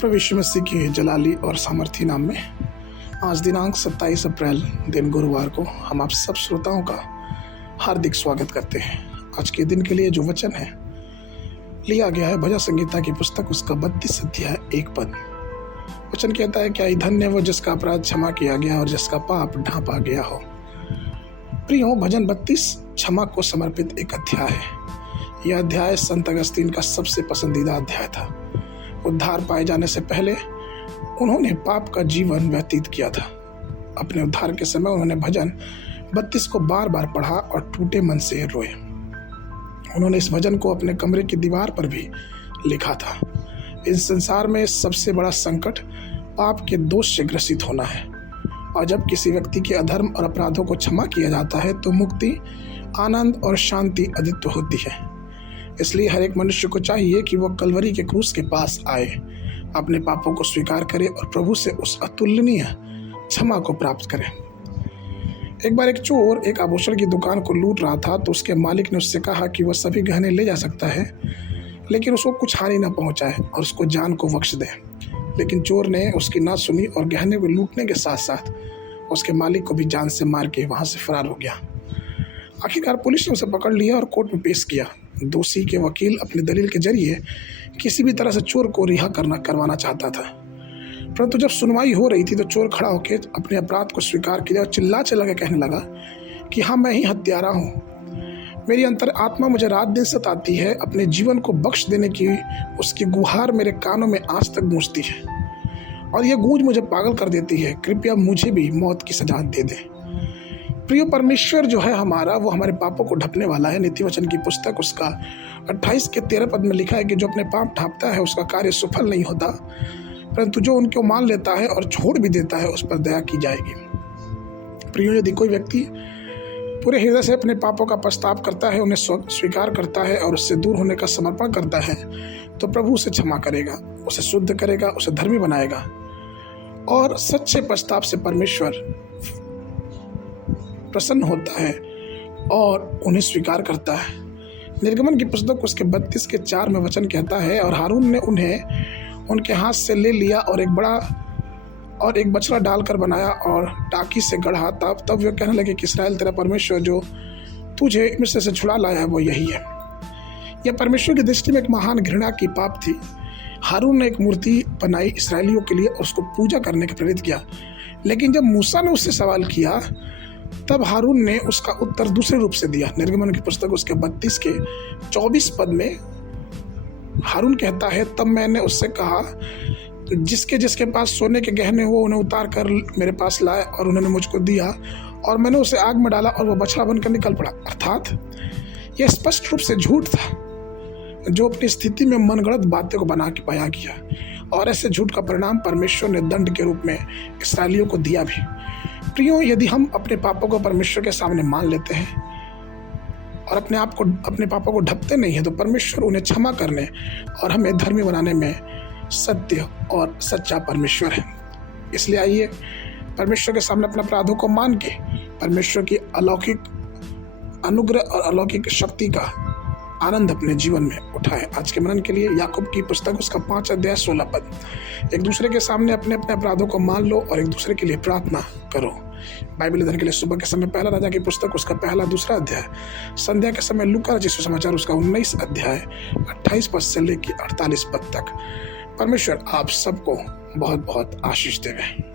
प्रभु यीशु मसीह के जलाली और सामर्थी नाम में आज दिनांक 27 अप्रैल दिन गुरुवार को हम आप सब श्रोताओं का हार्दिक स्वागत करते हैं। आज के दिन के लिए जो वचन है लिया गया है भजन संगीता की पुस्तक उसका 32 अध्याय 1 पद। वचन कहता है, क्या ही धन्य वो जिसका अपराध क्षमा किया गया और जिसका पाप ढांपा गया हो। प्रियो, भजन 32 क्षमा को समर्पित एक अध्याय है। यह अध्याय संत अगस्तीन का सबसे पसंदीदा अध्याय था। उद्धार पाए जाने से पहले उन्होंने पाप का जीवन व्यतीत किया था। अपने उद्धार के समय उन्होंने भजन 32 को बार बार पढ़ा और टूटे मन से रोए। उन्होंने इस भजन को अपने कमरे की दीवार पर भी लिखा था। इस संसार में सबसे बड़ा संकट पाप के दोष से ग्रसित होना है, और जब किसी व्यक्ति के अधर्म और अपराधों को क्षमा किया जाता है तो मुक्ति, आनंद और शांति अद्वितीय होती है। इसलिए हर एक मनुष्य को चाहिए कि वह कलवरी के क्रूस के पास आए, अपने पापों को स्वीकार करे और प्रभु से उस अतुलनीय क्षमा को प्राप्त करे। एक बार एक चोर एक आभूषण की दुकान को लूट रहा था, तो उसके मालिक ने उससे कहा कि वह सभी गहने ले जा सकता है, लेकिन उसको कुछ हानि न पहुंचाए और उसको जान को बख्श दे। लेकिन चोर ने उसकी ना सुनी और गहने को लूटने के साथ साथ उसके मालिक को भी जान से मार के वहां से फरार हो गया। आखिरकार पुलिस ने उसे पकड़ लिया और कोर्ट में पेश किया। दोषी के वकील अपने दलील के जरिए किसी भी तरह से चोर को रिहा करवाना चाहता था, परंतु जब सुनवाई हो रही थी तो चोर खड़ा होकर अपने अपराध को स्वीकार किया और चिल्ला के कहने लगा कि हाँ, मैं ही हत्यारा हूँ। मेरी अंतर आत्मा मुझे रात दिन सताती है। अपने जीवन को बख्श देने की उसकी गुहार मेरे कानों में आज तक गूंजती है और यह गूंज मुझे पागल कर देती है। कृपया मुझे भी मौत की सजा दे दे। प्रिय, परमेश्वर जो है हमारा, वो हमारे पापों को ढकने वाला है। नीति वचन की पुस्तक उसका 28 के 13 पद में लिखा है कि जो अपने पाप ढांपता है उसका कार्य सफल नहीं होता, परंतु जो उनको मान लेता है और छोड़ भी देता है उस पर दया की जाएगी। प्रियो, यदि कोई व्यक्ति पूरे हृदय से अपने पापों का पछतावा करता है, उन्हें स्वीकार करता है और उससे दूर होने का समर्पण करता है, तो प्रभु उसे क्षमा करेगा, उसे शुद्ध करेगा, उसे धर्मी बनाएगा और सच्चे पछताव से परमेश्वर प्रसन्न होता है और उन्हें स्वीकार करता है। निर्गमन की पुस्तक उसके 32 के 4 में वचन कहता है, और हारून ने उन्हें उनके हाथ से ले लिया और एक बछड़ा डालकर बनाया और टाकी से गढ़ा। तब वे कहने लगे कि इस्राएल, तेरा परमेश्वर जो तुझे मिस्र से छुड़ा लाया है वो यही है। यह परमेश्वर की दृष्टि में एक महान घृणा की पाप थी। हारून ने एक मूर्ति बनाई इसराइलियों के लिए और उसको पूजा करने के प्रेरित किया, लेकिन जब मूसा ने उससे सवाल किया तब हारून ने उसका उत्तर दूसरे रूप से दिया। निर्गमन की पुस्तक उसके 32 के 24 पद में हारून कहता है, तब मैंने उससे कहा, जिसके पास सोने के गहने हो उन्हें उतार कर मेरे पास लाए, और उन्होंने मुझको दिया और मैंने उसे आग में डाला और वह बछड़ा बनकर निकल पड़ा। अर्थात यह स्पष्ट रूप से झूठ था जो अपनी स्थिति में मनगढ़ंत बातें को बना के बयां किया, और ऐसे झूठ का परिणाम परमेश्वर ने दंड के रूप में इसराइलियों को दिया भी। प्रियो, यदि हम अपने पापों को परमेश्वर के सामने मान लेते हैं और अपने पापों को ढकते नहीं है, तो परमेश्वर उन्हें क्षमा करने और हमें धर्मी बनाने में सत्य और सच्चा परमेश्वर है। इसलिए आइए परमेश्वर के सामने अपने अपराधों को मान के परमेश्वर की अलौकिक अनुग्रह और अलौकिक शक्ति का आनंद अपने जीवन में उठाए। आज के मनन के लिए याकूब की पुस्तक उसका 5 अध्याय 16 पद। एक दूसरे के सामने अपने अपने अपराधों को मान लो और एक दूसरे के लिए प्रार्थना करो। बाइबल अध्ययन के लिए सुबह के समय पहला राजा की पुस्तक उसका 1-2 अध्याय, संध्या के समय लूका रचित सुसमाचार उसका 19 अध्याय 28 पद से लेकर 48 पद तक। परमेश्वर आप सबको बहुत बहुत आशीष देवे।